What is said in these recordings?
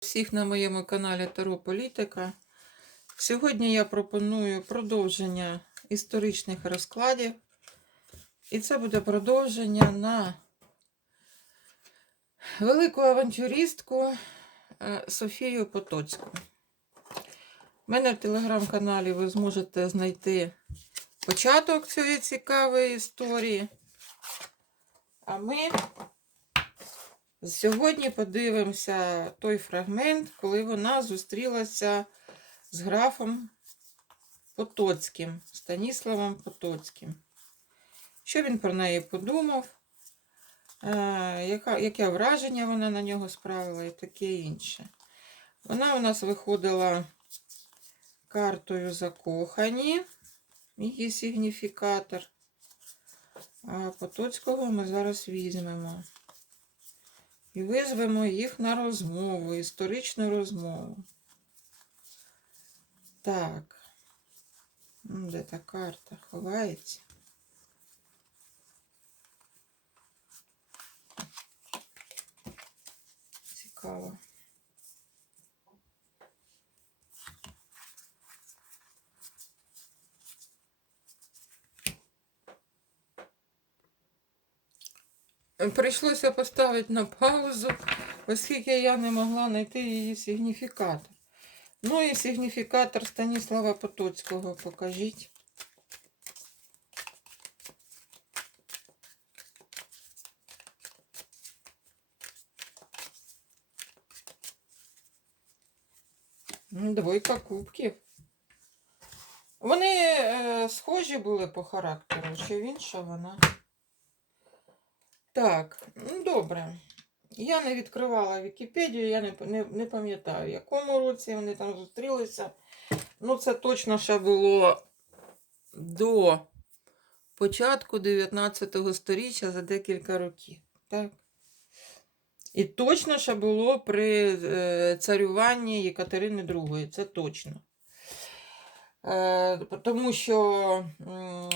всіх на моєму каналі Таро Політика. Сьогодні я пропоную продовження історичних розкладів. І це буде продовження на велику авантюристку е, Софію Потоцьку. У мене в телеграм-каналі ви зможете знайти початок цієї цікавої історії. А ми Сьогодні подивимося той фрагмент, коли вона зустрілася з графом Потоцьким, Станіславом Потоцьким. Що він про неї подумав, е, яке враження вона на нього справила і таке інше. Вона у нас виходила картою закохані, її сигніфікатор. А Потоцького ми зараз візьмемо. І визвемо їх на розмову, історичну розмову. Так. Ну, Де та карта? Ховається. Цікаво. Прийшлося поставити на паузу, оскільки я не могла знайти її сигніфікатор. Ну і сигніфікатор Станіслава Потоцького покажіть. Ну, Двойка кубків. Вони е, схожі були по характеру, він, що вона. Так, ну добре. Я не відкривала Вікіпедію, я не, не, не пам'ятаю, в якому році вони там зустрілися. Ну, це точно ще було до початку 19 століття за декілька років. Так? І точно ще було при е, царюванні Єкатерини II, це точно. Е, тому що м,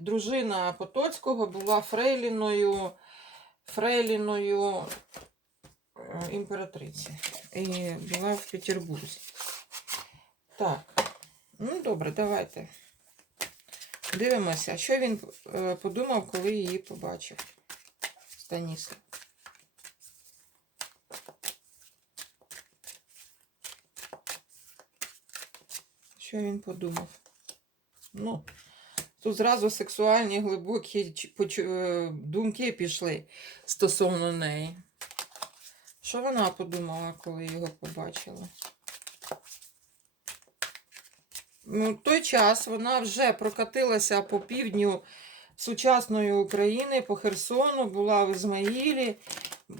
дружина Потоцького була фрейліною фрейліною е, імператриці. І була в Петербурзі. Так, ну добре, давайте. Дивимося, що він е, подумав, коли її побачив. Станіслав. Що він подумав? Ну, Тут зразу сексуальні глибокі е, думки пішли стосовно неї. Що вона подумала, коли його побачила? Ну, в той час вона вже прокатилася по півдню сучасної України, по Херсону, була в Ізмаїлі,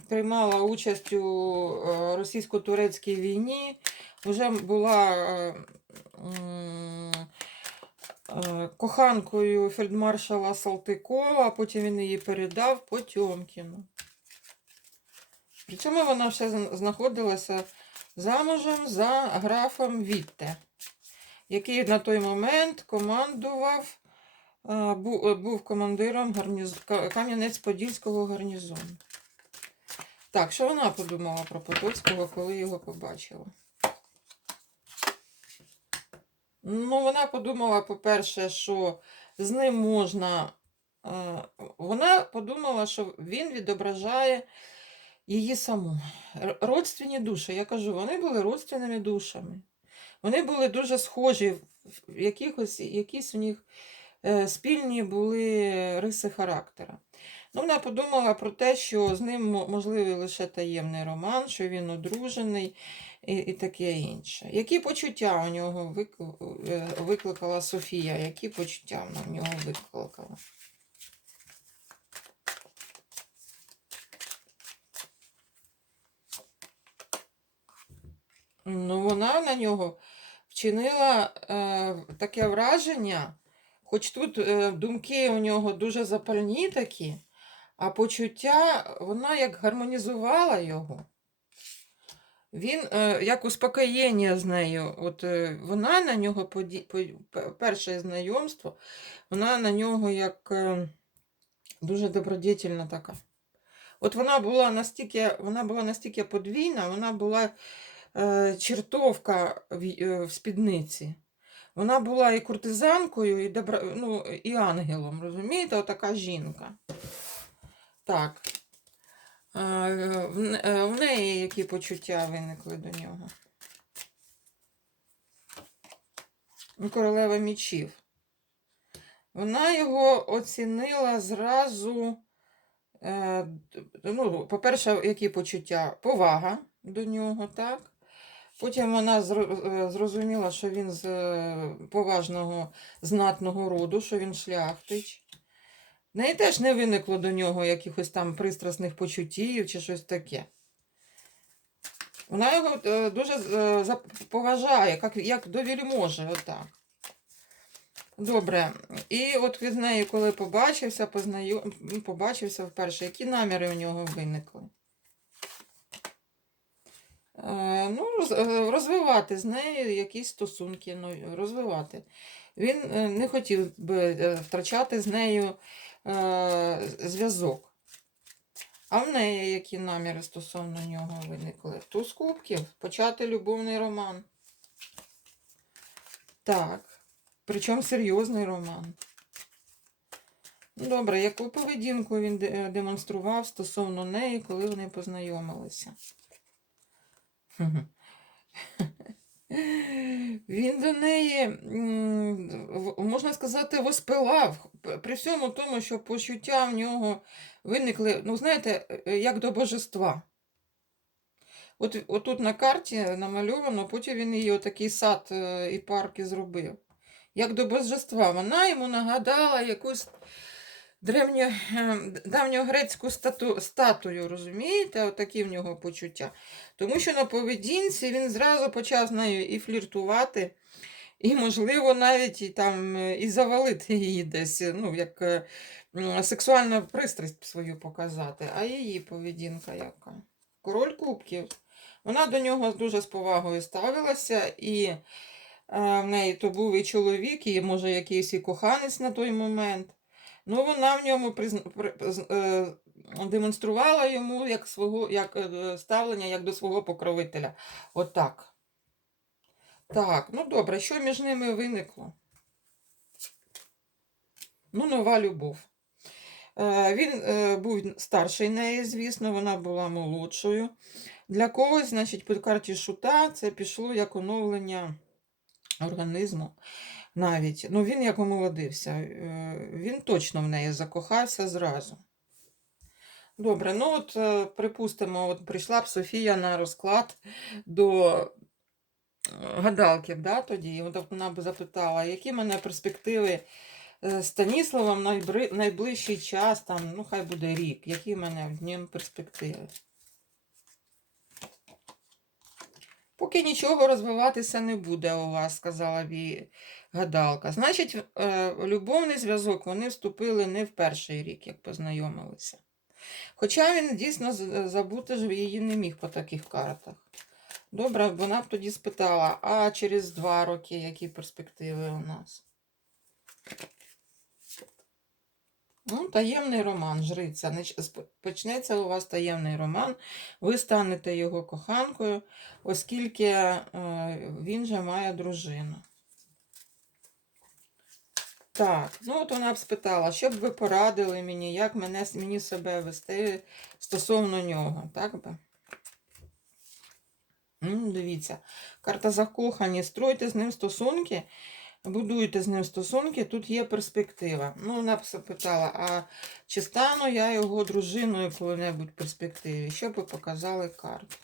приймала участь у е, російсько-турецькій війні, вже була. Е, коханкою фельдмаршала Салтикова, а потім він її передав Потьомкіну. При цьому вона ще знаходилася замужем за графом Вітте, який на той момент командував, е, е, був командиром гарніз... Кам'янець-Подільського гарнізону. Так, що вона подумала про Потоцького, коли його побачила? Ну, вона подумала, по-перше, що з ним можна. е, Вона подумала, що він відображає її саму. Родственні душі. Я кажу, вони були родственними душами. Вони були дуже схожі, якихось, якісь у них е, спільні були риси характера. Ну, вона подумала про те, що з ним можливий лише таємний роман, що він одружений і, і таке інше. Які почуття у нього е, викликала Софія? Які почуття вона в нього викликала? Ну, вона на нього вчинила е, таке враження, хоч тут е, думки у нього дуже запальні такі, а почуття вона як гармонізувала його. Він е, як успокоєння з нею. От е, вона на нього поді... по- перше знайомство, вона на нього як е, дуже добродітельна така. От вона була настільки, вона була настільки подвійна, вона була е, чертовка в, е, в спідниці. Вона була і куртизанкою, і, добра, ну, і ангелом, розумієте, отака жінка. Так. Е, в, неї які почуття виникли до нього? Королева мічів. Вона його оцінила зразу. Е, ну, по-перше, які почуття? Повага до нього, так? Потім вона е, зрозуміла, що він з поважного знатного роду, що він шляхтич. В неї теж не виникло до нього якихось там пристрасних почуттів чи щось таке. Вона його е, дуже е, поважає, як, як до вельможі, отак. Добре. І от він з нею, коли побачився, познайом... побачився вперше, які наміри у нього виникли? Е, ну, роз- розвивати з нею якісь стосунки, ну, розвивати. Він не хотів би втрачати з нею е, зв'язок. А в неї які наміри стосовно нього виникли? Туз кубків, почати любовний роман. Так. Причому серйозний роман. Ну, Добре, яку поведінку він е, демонстрував стосовно неї, коли вони познайомилися? Він до неї, можна сказати, воспилав. При всьому тому, що почуття в нього виникли, ну, знаєте, е, як до божества. От, отут на карті намальовано, потім він її отакий сад е, і парки зробив. Як до божества. Вона йому нагадала якусь древню, е, давньогрецьку стату, статую, розумієте? Отакі в нього почуття. Тому що на поведінці він зразу почав з нею і фліртувати, і, можливо, навіть і, там, е, і завалити її десь, е, ну, як е, сексуальну пристрасть свою показати. А її поведінка яка? Король кубків. Вона до нього дуже з повагою ставилася, і е, в неї то був і чоловік, і може якийсь і коханець на той момент. Ну, вона в ньому призна... е, демонструвала йому як свого як е, ставлення як до свого покровителя. Отак. Так, ну добре, що між ними виникло? Ну, нова любов. Е, Він е, був старший неї, звісно, вона була молодшою. Для когось, значить, по карті шута це пішло як оновлення організму навіть. Ну, він як омолодився. Е, Він точно в неї закохався зразу. Добре, ну от е, припустимо, от прийшла б Софія на розклад до е, гадалки, да, тоді, от вона б запитала, які в мене перспективи Станіславом найближчий час, там, ну хай буде рік, які в мене в ньому перспективи. Поки нічого розвиватися не буде у вас, сказала бі гадалка. Значить, е, любовний зв'язок вони вступили не в перший рік, як познайомилися. Хоча він дійсно забути ж її не міг по таких картах. Добре, вона б тоді спитала, а через два роки які перспективи у нас? Ну, таємний роман, жриця. Почнеться у вас таємний роман, ви станете його коханкою, оскільки е, він же має дружину. Так, ну от вона б спитала, що б ви порадили мені, як мене, мені себе вести стосовно нього, так би? М, дивіться, карта закохані, стройте з ним стосунки, будуйте з ним стосунки, тут є перспектива. Ну, вона запитала, а чи стану я його дружиною коли-небудь перспективі? Що б ви показали карти?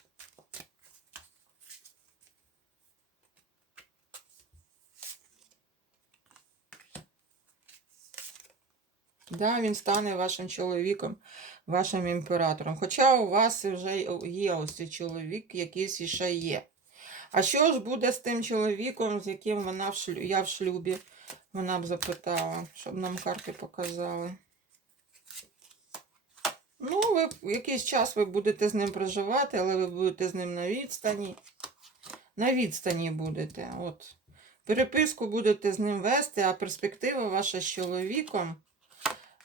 Да, він стане вашим чоловіком, вашим імператором. Хоча у вас вже є ось цей чоловік, якийсь іще є. А що ж буде з тим чоловіком, з яким вона в шлю... я в шлюбі? Вона б запитала, щоб нам карти показали. Ну, ви якийсь час ви будете з ним проживати, але ви будете з ним на відстані. На відстані будете. От. Переписку будете з ним вести, а перспектива ваша з чоловіком.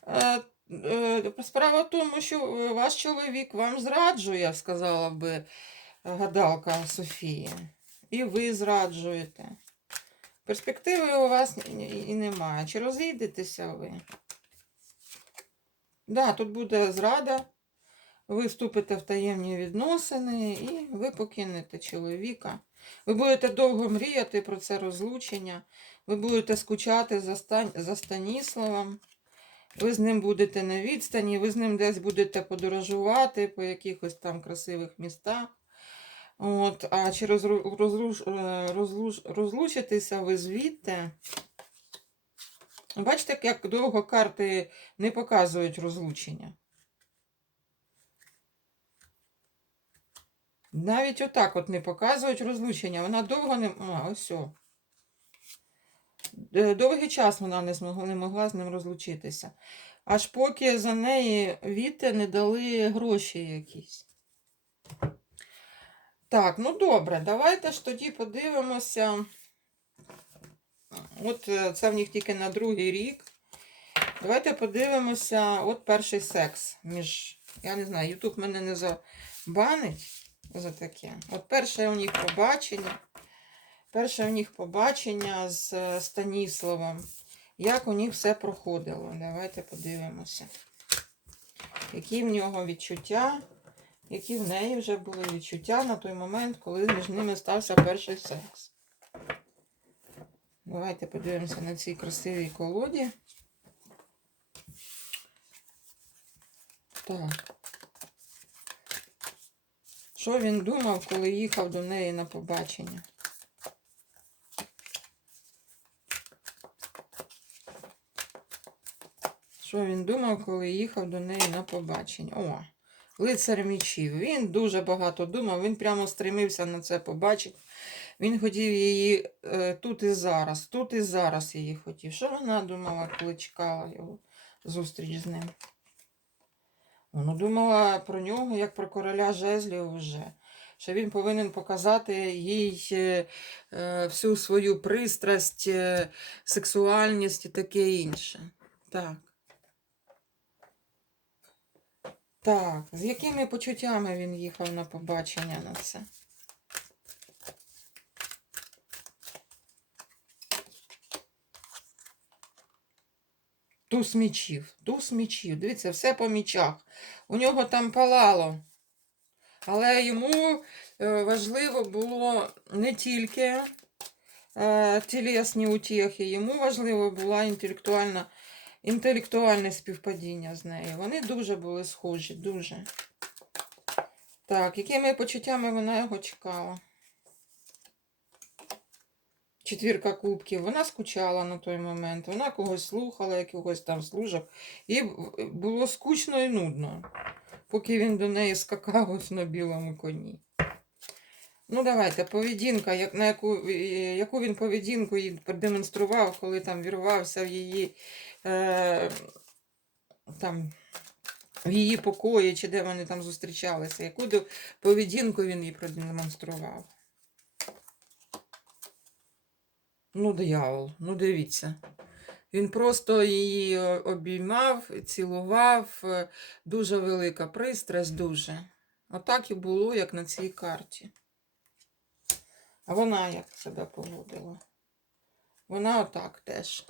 Е, е, Справа в тому, що е, ваш чоловік вам зраджує, сказала би гадалка Софії. І ви зраджуєте. Перспективи у вас і- немає. Чи розійдетеся ви? Да, тут буде зрада. Ви вступите в таємні відносини і ви покинете чоловіка. Ви будете довго мріяти про це розлучення. Ви будете скучати за, Стан... за Станіславом. Ви з ним будете на відстані, ви з ним десь будете подорожувати по якихось там красивих містах. От, а чи розру- розруш... е, розлуш... розлучитеся ви звідти? Бачите, як довго карти не показують розлучення. Навіть отак от не показують розлучення. Вона довго не. А, ось. о. Довгий час вона не змогла, не могла з ним розлучитися. Аж поки за неї віти не дали гроші якісь. Так, ну добре, давайте ж тоді подивимося. От е, це в них тільки на другий рік. Давайте подивимося, от перший секс між. Я не знаю, Ютуб мене не забанить за таке. От перше у них побачення. Перше у них побачення з е, Станіславом. Як у них все проходило. Давайте подивимося. Які в нього відчуття, які в неї вже були відчуття на той момент, коли між ними стався перший секс. Давайте подивимося на цій красивій колоді. Так. Що він думав, коли їхав до неї на побачення? Що він думав, коли їхав до неї на побачення? О, лицар мічів. Він дуже багато думав, він прямо стремився на це побачення. Він хотів її е, тут і зараз, тут і зараз її хотів. Що вона думала, коли чекала його зустріч з ним? Вона думала про нього як про короля жезлів вже. Що він повинен показати їй е, е, всю свою пристрасть, сексуальність і таке інше. Так. Так, з якими почуттями він їхав на побачення на це? Туз мічів, туз мічів. Дивіться, все по мічах. У нього там палало. Але йому е, важливо було не тільки е, тілесні утіхи, йому важливо була інтелектуальна, інтелектуальне співпадіння з нею. Вони дуже були схожі, дуже. Так, якими почуттями вона його чекала? Четвірка кубків. Вона скучала на той момент. Вона когось слухала, якогось там служок. І було скучно і нудно, поки він до неї скакав на білому коні. Ну, давайте, поведінка, як, на яку, е, яку він поведінку їй продемонстрував, коли там вірвався в її, е, там, в її покої, чи де вони там зустрічалися, яку поведінку він їй продемонстрував. Ну, диявол, ну дивіться. Він просто її е, обіймав, цілував, е, дуже велика пристрасть, дуже. Отак і було, як на цій карті. А вона як себе поводила? Вона отак теж.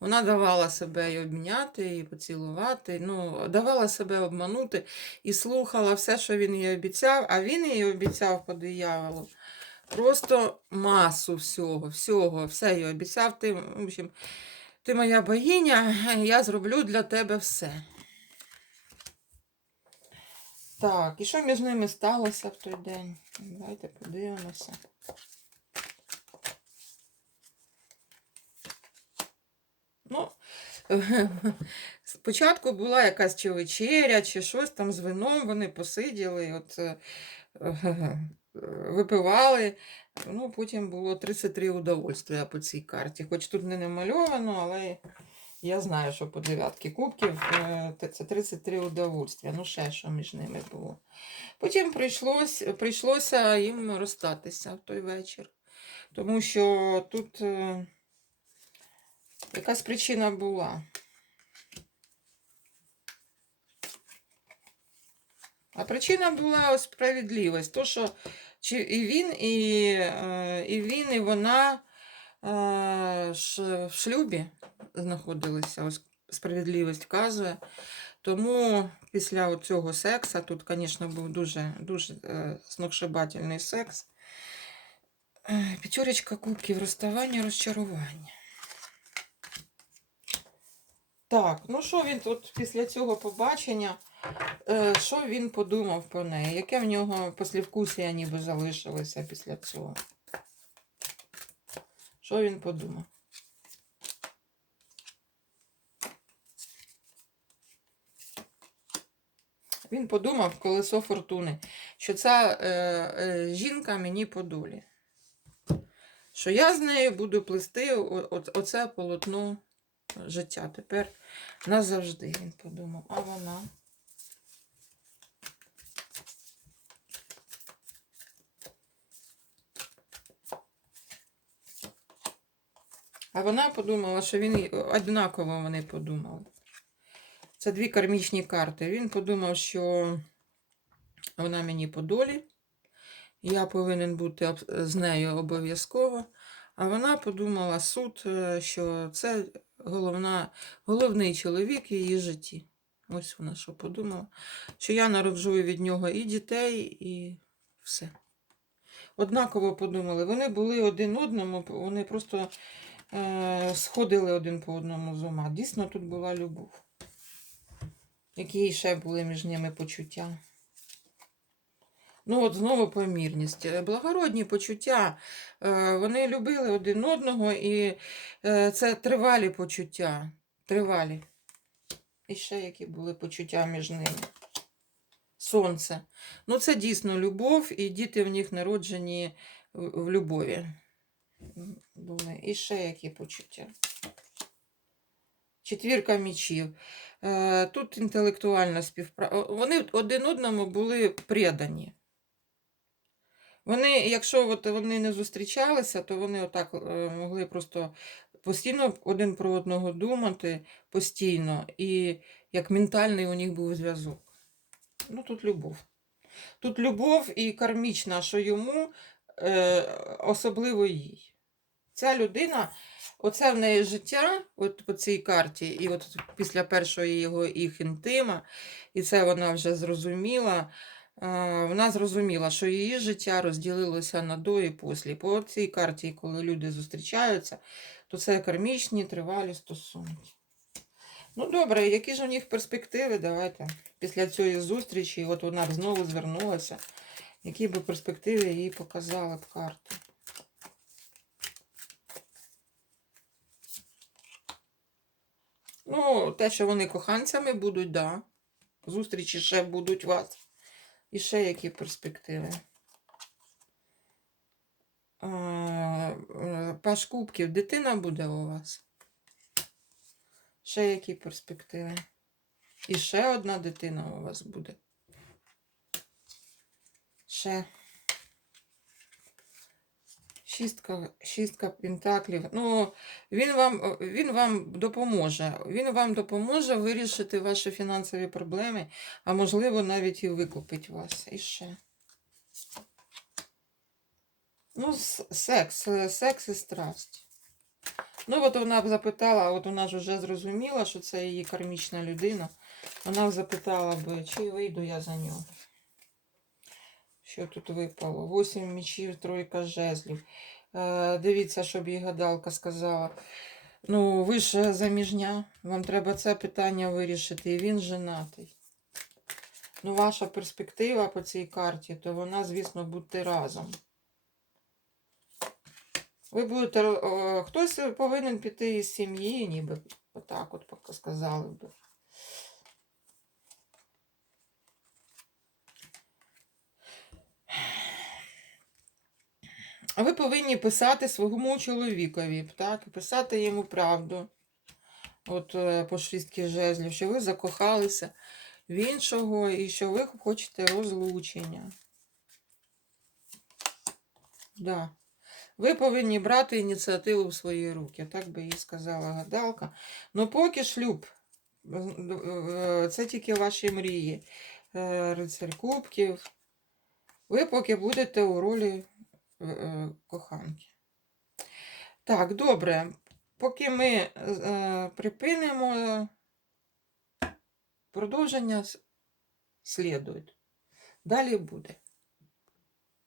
Вона давала себе і обняти, і поцілувати, ну, давала себе обманути і слухала все, що він їй обіцяв, а він їй обіцяв по дияволу. Просто масу всього, всього, все їй обіцяв. Ти, в общем, ти моя богиня, я зроблю для тебе все. Так, і що між ними сталося в той день? Давайте подивимося. Ну, спочатку була якась чи вечеря, чи щось там з вином, вони посиділи, от, е, випивали. Ну, потім було 33 удовольствия по цій карті. Хоч тут не намальовано, але я знаю, що по дев'ятки кубків е, це 33 удовольствия. Ну, ще що між ними було. Потім прийшлось, прийшлося їм розстатися в той вечір. Тому що тут е, якась причина була. А причина була справедливість. То, що і він, і, е, і він, і вона в шлюбі знаходилися. Ось справедливість вказує. Тому після цього сексу, тут, звісно, був дуже, дуже е, сногсшибательний секс. Е, П'ятерочка кубків, розставання, розчарування. Так, ну що він тут після цього побачення? Е, що він подумав про неї? Яке в нього послівкусія ніби залишилося після цього? Що він подумав? Він подумав колесо фортуни, що ця е, е, жінка мені по долі. Що я з нею буду плести оце полотно життя. Тепер назавжди він подумав. А вона. А вона подумала, що він однаково вони подумали. Це дві кармічні карти. Він подумав, що вона мені по долі. Я повинен бути з нею обов'язково. А вона подумала суд, е, що це головна, головний чоловік в її житті. Ось вона що подумала. Що я народжую від нього і дітей, і все. Однаково подумали. Вони були один одному, вони просто сходили один по одному з ума. Дійсно, тут була любов. Які ще були між ними почуття. Ну, от знову помірність. Е, Благородні почуття. Е, Вони любили один одного, і е, це тривалі почуття. Тривалі. І ще які були почуття між ними. Сонце. Ну, це дійсно любов, і діти в них народжені в любові. Були. І ще які почуття. Четвірка мічів. Е, Тут інтелектуальна співпраця. Вони один одному були предані. Вони, якщо от вони не зустрічалися, то вони отак е, могли просто постійно один про одного думати, постійно, і як ментальний у них був зв'язок. Ну, тут любов. Тут любов і кармічна, що йому, е, особливо їй. Ця людина, оце в неї життя, от по цій карті, і от після першого його їх інтима, і це вона вже зрозуміла. Вона зрозуміла, що її життя розділилося на до і після. По цій карті, коли люди зустрічаються, то це кармічні тривалі стосунки. Ну, добре, які ж у них перспективи? Давайте. Після цієї зустрічі, от вона б знову звернулася. Які би перспективи їй показала б карта? Ну, те, що вони коханцями будуть, да. Зустрічі ще будуть у вас. І ще які перспективи? Е, Паш кубків, дитина буде у вас. Ще які перспективи? І ще одна дитина у вас буде. Ще. Шістка, шістка пентаклів. Ну, він вам, він вам допоможе. Він вам допоможе вирішити ваші фінансові проблеми, а можливо, навіть і викупить вас. І ще. Ну, секс, секс і страсть. Ну, от вона запитала, от вона ж вже зрозуміла, що це її кармічна людина. Вона б запитала би, чи вийду я за нього. Що тут випало? Восім мечів, тройка жезлів. Е, дивіться, щоб їй гадалка сказала. Ну, ви ж заміжня, вам треба це питання вирішити, і він женатий. Ну, ваша перспектива по цій карті, то вона, звісно, бути разом. Ви будете, о, хтось повинен піти із сім'ї, ніби отак от сказали би. А ви повинні писати своєму чоловікові, так? Писати йому правду. От е, по шістки жезлів, що ви закохалися в іншого і що ви хочете розлучення. Да. Ви повинні брати ініціативу в свої руки, так би їй сказала гадалка. Ну, поки шлюб, е, це тільки ваші мрії. е, рицарь кубків. Ви поки будете у ролі е, е, коханки. Так, добре. Поки ми е, припинимо, продовження с- слідують. Далі буде.